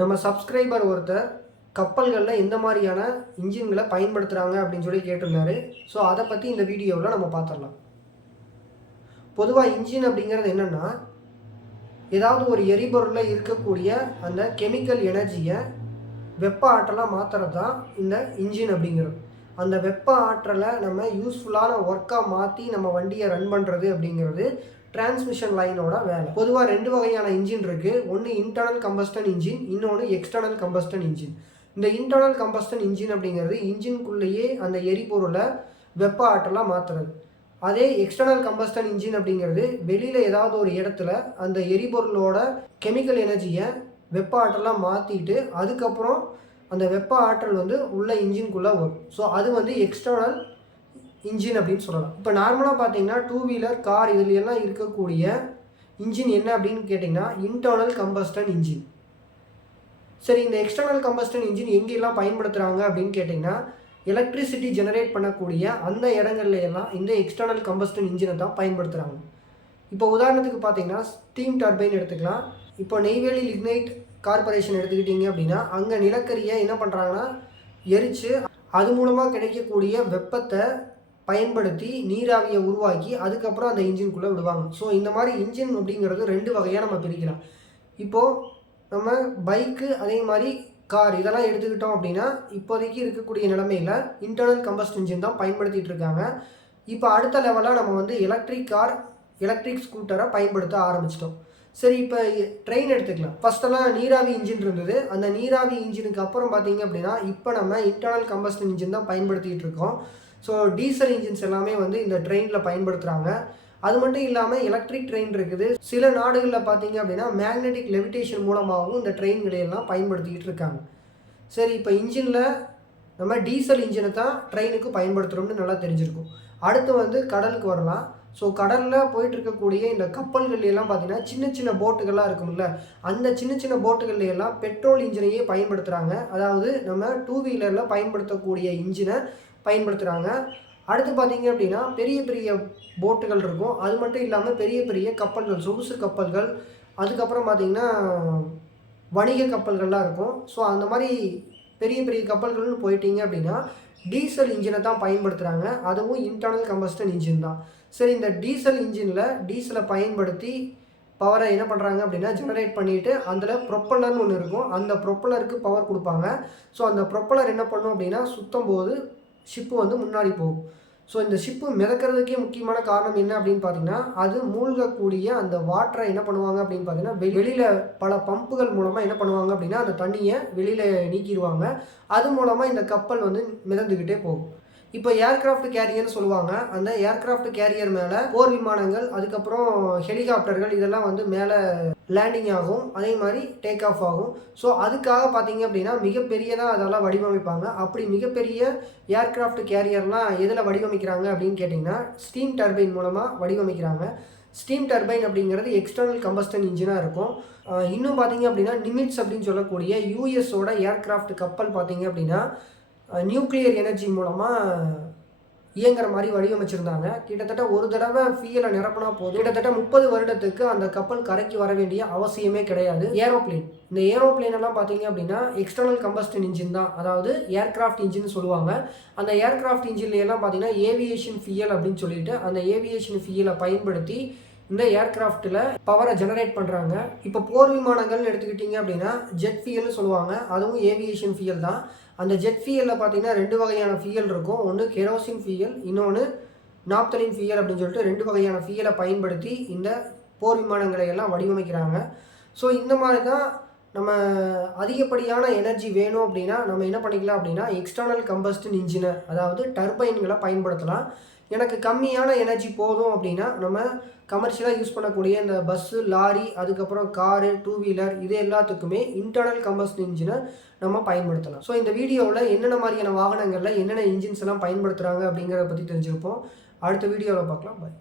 நம்ம சப்ஸ்கிரைபர் ஒருத்தர் கப்பல்களில் எந்த மாதிரியான இன்ஜின்களை பயன்படுத்துகிறாங்க அப்படின்னு சொல்லி கேட்டிருந்தாரு. ஸோ அதை பற்றி இந்த வீடியோவில் நம்ம பார்த்துடலாம். பொதுவாக இன்ஜின் அப்படிங்கிறது என்னென்னா, ஏதாவது ஒரு எரிபொருளில் இருக்கக்கூடிய அந்த கெமிக்கல் எனர்ஜியை வெப்ப ஆற்றலாக மாற்றுறது தான் இந்த இன்ஜின் அப்படிங்கிறது. அந்த வெப்ப ஆற்றலை நம்ம யூஸ்ஃபுல்லான ஒர்க்காக மாற்றி நம்ம வண்டியை ரன் பண்ணுறது அப்படிங்கிறது டிரான்ஸ்மிஷன் லைனோட வேலை. பொதுவாக 2 வகையான இன்ஜின் இருக்குது. ஒன்று இன்டர்னல் கம்பஸ்டன் இன்ஜின், இன்னொன்று எக்ஸ்டர்னல் கம்பஸ்டன் இன்ஜின். இந்த இன்டர்னல் கம்பஸ்டன் இன்ஜின் அப்படிங்கிறது இன்ஜின்குள்ளேயே அந்த எரிபொருளை வெப்ப ஆற்றலாக மாற்றுறது. அதே எக்ஸ்டர்னல் கம்பஸ்டன் இன்ஜின் அப்படிங்கிறது வெளியில் ஏதாவது ஒரு இடத்துல அந்த எரிபொருளோட கெமிக்கல் எனர்ஜியை வெப்ப ஆற்றலாக மாற்றிட்டு அதுக்கப்புறம் அந்த வெப்ப ஆற்றல் உள்ள இன்ஜின்குள்ளே வரும். ஸோ அது எக்ஸ்டர்னல் இன்ஜின் அப்படின்னு சொல்லலாம். இப்போ நார்மலாக பார்த்தீங்கன்னா 2 வீலர், கார் இதுலையெல்லாம் இருக்கக்கூடிய இன்ஜின் என்ன அப்படின்னு கேட்டிங்கன்னா இன்டர்னல் கம்பஸ்டன் இன்ஜின். சரி, இந்த எக்ஸ்டர்னல் கம்பஸ்டன் இன்ஜின் எங்கெல்லாம் பயன்படுத்துகிறாங்க அப்படின்னு கேட்டிங்கன்னா எலக்ட்ரிசிட்டி ஜெனரேட் பண்ணக்கூடிய அந்த இடங்கள்ல எல்லாம் இந்த எக்ஸ்டர்னல் கம்பஸ்டன் இன்ஜினை தான் பயன்படுத்துகிறாங்க. இப்போ உதாரணத்துக்கு பார்த்தீங்கன்னா ஸ்டீம் டர்பைன் எடுத்துக்கலாம். இப்போ நெய்வேலி லிக்னைட் கார்பரேஷன் எடுத்துக்கிட்டிங்க அப்படின்னா அங்கே நிலக்கரியை என்ன பண்ணுறாங்கன்னா எரித்து அது மூலமாக கிடைக்கக்கூடிய வெப்பத்தை பயன்படுத்தி நீராவியை உருவாக்கி அதுக்கப்புறம் அந்த இன்ஜின்குள்ளே விடுவாங்க. ஸோ இந்த மாதிரி இன்ஜின் அப்படிங்கிறது 2 வகையாக நம்ம பிரிக்கலாம். இப்போது நம்ம பைக்கு அதே மாதிரி கார் இதெல்லாம் எடுத்துக்கிட்டோம் அப்படின்னா இப்போதைக்கு இருக்கக்கூடிய நிலைமையில் இன்டர்னல் கம்பஸ்ட் இன்ஜின் தான் பயன்படுத்திகிட்டு இருக்காங்க. இப்போ அடுத்த லெவலாக நம்ம எலக்ட்ரிக் கார், எலக்ட்ரிக் ஸ்கூட்டரை பயன்படுத்த ஆரம்பிச்சிட்டோம். சரி, இப்போ ட்ரெயின் எடுத்துக்கலாம். ஃபஸ்ட்டெல்லாம் நீராவி இன்ஜின் இருந்தது. அந்த நீராவி இன்ஜினுக்கு அப்புறம் பார்த்தீங்க அப்படின்னா இப்போ நம்ம இன்டர்னல் கம்பஸ்டன் இன்ஜின் தான் பயன்படுத்திகிட்டு இருக்கோம். ஸோ டீசல் இன்ஜின்ஸ் எல்லாமே இந்த ட்ரெயினில் பயன்படுத்துகிறாங்க. அது மட்டும் இல்லாமல் எலக்ட்ரிக் ட்ரெயின் இருக்குது. சில நாடுகளில் பார்த்தீங்க அப்படின்னா மேக்னெட்டிக் லெவிடேஷன் மூலமாகவும் இந்த ட்ரெயின்களையெல்லாம் பயன்படுத்திக்கிட்டு இருக்காங்க. சரி, இப்போ இன்ஜினில் நம்ம டீசல் இன்ஜினை தான் ட்ரெயினுக்கு பயன்படுத்துகிறோம்னு நல்லா தெரிஞ்சிருக்கும். அடுத்து கடலுக்கு வரலாம். ஸோ கடலில் போயிட்டு இருக்கக்கூடிய இந்த கப்பல்கள் எல்லாம் பார்த்தீங்கன்னா சின்ன சின்ன போட்டுகள்லாம் இருக்கும்ல, அந்த சின்ன சின்ன போட்டுகள் எல்லாம் பெட்ரோல் இன்ஜினையே பயன்படுத்துகிறாங்க. அதாவது நம்ம 2 வீலரில் பயன்படுத்தக்கூடிய இன்ஜினை பயன்படுத்துகிறாங்க. அடுத்து பார்த்தீங்க அப்படின்னா பெரிய பெரிய போட்டுகள் இருக்கும். அது மட்டும் இல்லாமல் பெரிய பெரிய கப்பல்கள், சொகுசு கப்பல்கள், அதுக்கப்புறம் பார்த்திங்கன்னா வணிக கப்பல்கள்லாம் இருக்கும். ஸோ அந்த மாதிரி பெரிய பெரிய கப்பல்கள்னு போயிட்டீங்க அப்படின்னா டீசல் இன்ஜினை தான் பயன்படுத்துகிறாங்க. அதுவும் இன்டர்னல் கம்பஸ்டன் இன்ஜின் தான். சரி, இந்த டீசல் இன்ஜினில் டீசலை பயன்படுத்தி பவரை என்ன பண்ணுறாங்க அப்படின்னா ஜெனரேட் பண்ணிவிட்டு அதில் ப்ரொப்பல்லர்னு ஒன்று இருக்கும். அந்த ப்ரொப்பல்லருக்கு பவர் கொடுப்பாங்க. ஸோ அந்த ப்ரொப்பல்லர் என்ன பண்ணும் அப்படின்னா சுத்தம் போது ஷிப்பு முன்னாடி போகும். ஸோ இந்த ஷிப்பு மிதக்கிறதுக்கே முக்கியமான காரணம் என்ன அப்படின்னு பார்த்தீங்கன்னா அது மூழ்கக்கூடிய அந்த வாட்டரை என்ன பண்ணுவாங்க அப்படின்னு பார்த்தீங்கன்னா வெளியில் பல பம்புகள் மூலமாக என்ன பண்ணுவாங்க அப்படின்னா அந்த தண்ணியை வெளியில் நீக்கிடுவாங்க. அது மூலமாக இந்த கப்பல் மிதந்துக்கிட்டே போகும். இப்போ ஏர்கிராஃப்ட் கேரியர்னு சொல்லுவாங்க. அந்த ஏர்கிராஃப்ட் கேரியர் மேலே போர் விமானங்கள், அதுக்கப்புறம் ஹெலிகாப்டர்கள் இதெல்லாம் மேலே லேண்டிங் ஆகும், அதே மாதிரி டேக் ஆஃப் ஆகும். ஸோ அதுக்காக பார்த்தீங்க அப்படின்னா மிகப்பெரியதாக அதெல்லாம் வடிவமைப்பாங்க. அப்படி மிகப்பெரிய ஏர்கிராஃப்ட் கேரியர்லாம் எதில் வடிவமைக்கிறாங்க அப்படின்னு கேட்டிங்கன்னா ஸ்டீம் டர்பைன் மூலமாக வடிவமைக்கிறாங்க. ஸ்டீம் டர்பைன் அப்படிங்கிறது எக்ஸ்டர்னல் கம்பஸ்டன் இன்ஜினாக இருக்கும். இன்னும் பார்த்தீங்க அப்படின்னா நிமிட்ஸ் அப்படின்னு சொல்லக்கூடிய யூஎஸோட ஏர்கிராஃப்ட் கப்பல் பார்த்தீங்க அப்படின்னா நியூக்ளியர் எனர்ஜி மூலமாக இயங்குற மாதிரி வடிவமைச்சிருந்தாங்க. கிட்டத்தட்ட ஒரு தடவை ஃபியூயலை நிரப்பினா போதும் கிட்டத்தட்ட 30 வருடத்துக்கு அந்த கப்பல் கரைக்கு வர வேண்டிய அவசியமே கிடையாது. ஏரோப்ளேன், இந்த ஏரோப்ளேன் எல்லாம் பார்த்தீங்க அப்படின்னா எக்ஸ்டர்னல் கம்பஸ்டன் இன்ஜின் தான், அதாவது ஏர்கிராஃப்ட் இன்ஜின் சொல்லுவாங்க. அந்த ஏர்கிராஃப்ட் இன்ஜின்ல எல்லாம் பார்த்தீங்கன்னா ஏவியேஷன் ஃபியூயல் அப்படின்னு சொல்லிட்டு அந்த ஏவியேஷன் ஃபியூயலை பயன்படுத்தி இந்த ஏர்கிராஃப்டில் பவரை ஜெனரேட் பண்ணுறாங்க. இப்போ போர் விமானங்கள்னு எடுத்துக்கிட்டிங்க அப்படின்னா ஜெட் ஃபியூயல்னு சொல்லுவாங்க. அதுவும் ஏவியேஷன் ஃபியூயல் தான். அந்த ஜெட் ஃபியூயலில் பார்த்தீங்கன்னா 2 வகையான ஃபியூயல் இருக்கும். ஒன்று கெரோசின் ஃபியூயல், இன்னொன்று நாப்தலின் ஃபியூயல் அப்படின்னு சொல்லிட்டு 2 வகையான ஃபியூயலை பயன்படுத்தி இந்த போர் விமானங்களை எல்லாம் வடிவமைக்கிறாங்க. ஸோ இந்த மாதிரி தான் நம்ம அதிகப்படியான எனர்ஜி வேணும் அப்படின்னா நம்ம என்ன பண்ணிக்கலாம் அப்படின்னா எக்ஸ்டர்னல் கம்பஸ்டன் இன்ஜினை, அதாவது டர்பைன்களை பயன்படுத்தலாம். எனக்கு கம்மியான எனர்ஜி போதும் அப்படின்னா நம்ம கமர்ஷியலாக யூஸ் பண்ணக்கூடிய இந்த பஸ்ஸு, லாரி, அதுக்கப்புறம் காரு, 2 வீலர் இது எல்லாத்துக்குமே இன்டர்னல் கம்பஸ்டன் இன்ஜினை நம்ம பயன்படுத்தலாம். ஸோ இந்த வீடியோவில் என்னென்ன மாதிரியான வாகனங்களில் என்னென்ன இன்ஜின்ஸ் எல்லாம் பயன்படுத்துகிறாங்க அப்படிங்கிறத பற்றி தெரிஞ்சுருப்போம். அடுத்த வீடியோவில் பார்க்கலாம். பாய்.